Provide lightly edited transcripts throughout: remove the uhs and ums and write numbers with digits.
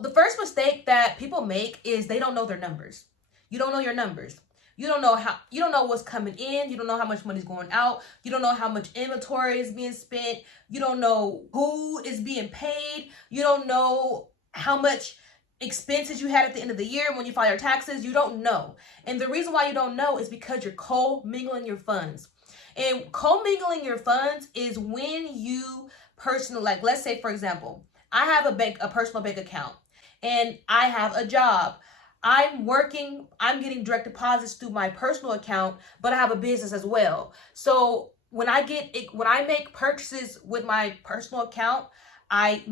The first mistake that people make is they don't know their numbers. You don't know your numbers. You don't know what's coming in, you don't know how much money's going out, you don't know how much inventory is being spent, you don't know who is being paid, you don't know how much expenses you had at the end of the year when you file your taxes. You don't know. And the reason why you don't know is because you're co-mingling your funds. And co-mingling your funds is when you personally, like, let's say for example, I have a personal bank account, and I have a job. I'm working, I'm getting direct deposits through my personal account, but I have a business as well. So when I make purchases with my personal account, I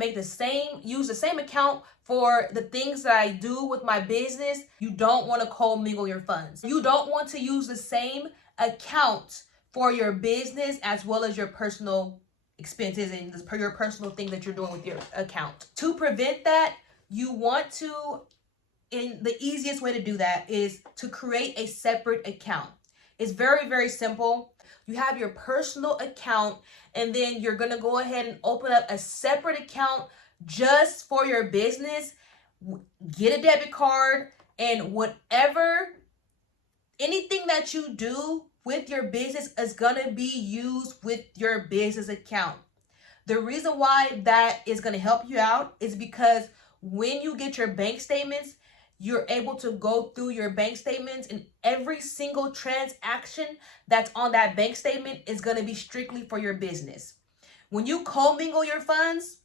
use the same account for the things that I do with my business. You don't want to commingle your funds. You don't want to use the same account for your business as well as your personal expenses and your personal thing that you're doing with your account. To prevent that, you want to, and the easiest way to do that is to create a separate account. It's very, very simple. You have your personal account, and then you're going to go ahead and open up a separate account just for your business. Get a debit card, and anything that you do with your business is going to be used with your business account. The reason why that is going to help you out is because when you get your bank statements, you're able to go through your bank statements, and every single transaction that's on that bank statement is going to be strictly for your business. When you commingle your funds,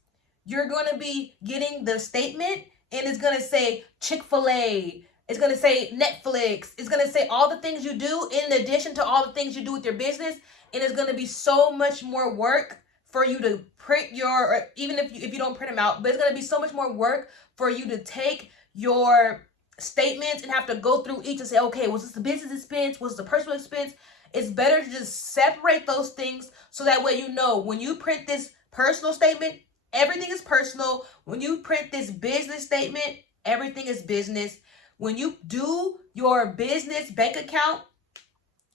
you're going to be getting the statement, and it's going to say Chick-fil-A, it's going to say Netflix, it's going to say all the things you do in addition to all the things you do with your business, and it's going to be so much more work for you to print or even if you don't print them out, but it's going to be so much more work for you to take your statements and have to go through each and say, okay, was this the business expense? Was the personal expense? It's better to just separate those things so that way you know when you print this personal statement, everything is personal. When you print this business statement, everything is business. When you do your business bank account,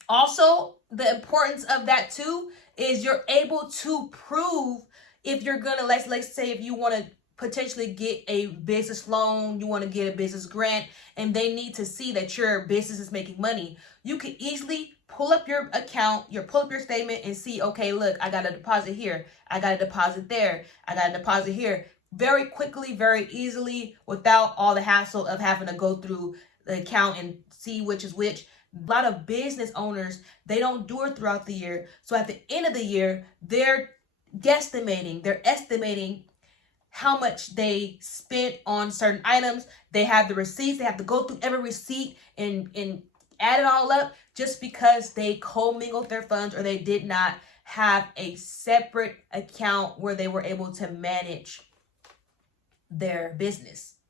also the importance of that too is you're able to prove if you're gonna, let's say if you want to potentially get a business loan, you want to get a business grant, and they need to see that your business is making money. You can easily pull up your account, pull up your statement and see, okay, look, I got a deposit here, I got a deposit there, I got a deposit here. Very quickly, very easily, without all the hassle of having to go through the account and see which is which. A lot of business owners, they don't do it throughout the year. So at the end of the year, they're estimating how much they spent on certain items. They have the receipts. They have to go through every receipt and add it all up, just because they commingled their funds or they did not have a separate account where they were able to manage their business.